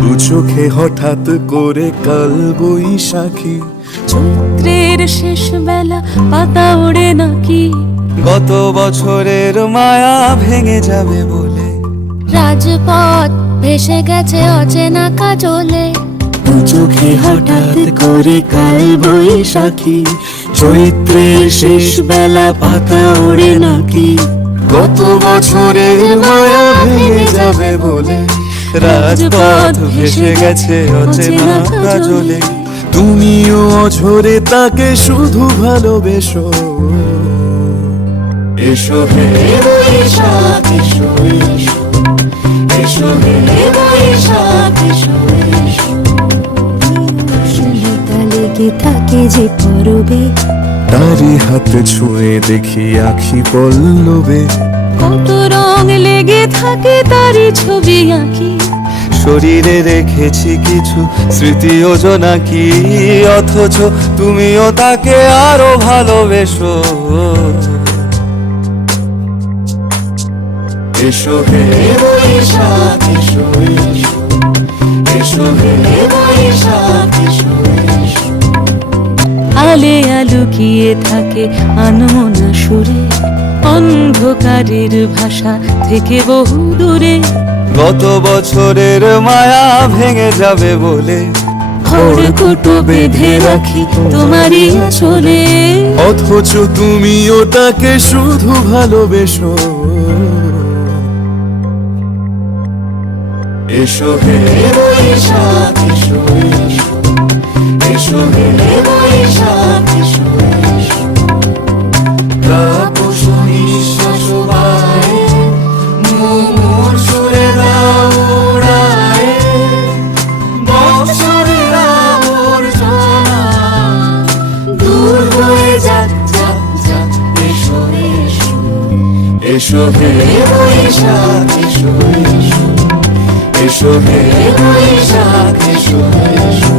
দু চোখে হঠাৎ করে কাল বৈশাখী, চৈত্রের শেষ বেলা পাতা ওড়ে নাকি, গত বছরের মায়া ভেঙে যাবে বলে, রাজপথ ভেসে গেছে অচেনা কাজলে। দু চোখে হঠাৎ করে কাল বৈশাখী, চৈত্রের শেষ বেলা পাতা ওড়ে নাকি, গত বছরের মায়া ভেঙে যাবে বলে, রাজপথ ভেসে গেছে অচেনা কাজলে। তুমিও অঝরে তাকে শুধু ভালোবেসো, এসো হে বৈশাখ এসো এসো, এসো হে বৈশাখ এসো এসো। সুলতা লেগে থাকে যে পরবে, তারি হাত ছুঁয়ে দেখি আখি পল্লবে, কত রং লেগে থাকে তারই ছবি আঁকি। শরীরে রেখেছি কিছু স্মৃতি ও জোনাকি, অথচ তুমিও তাকে আরো ভালোবেসো, এসো হে বৈশাখ এসো এসো, এসো হে বৈশাখ এসো এসো। আলে আলুকিয়ে থাকে আনমনা সুরে, অন্ধকারের ভাষা থেকে বহু দূরে, গত বছরের মায়া ভেঙে যাবে বলে, খড়কুটো বেঁধে রাখি তোমারই চলে। অথচ তুমিও তাকে শুধু ভালোবেসো, এসো হে বৈশাখ এসো এসো, এসো হে বৈশাখ এসো এসো। তাপসী নিঃশ্বাস বায়ে, মুমুর সুরে দাও উড়ায়ে, বৎসরের আবর্জনা দূর হয়ে যাক যাক যাক, এসো এসো, এসো হে বৈশাখ এসো এসো, এসো হে বৈশাখ এসো এসো।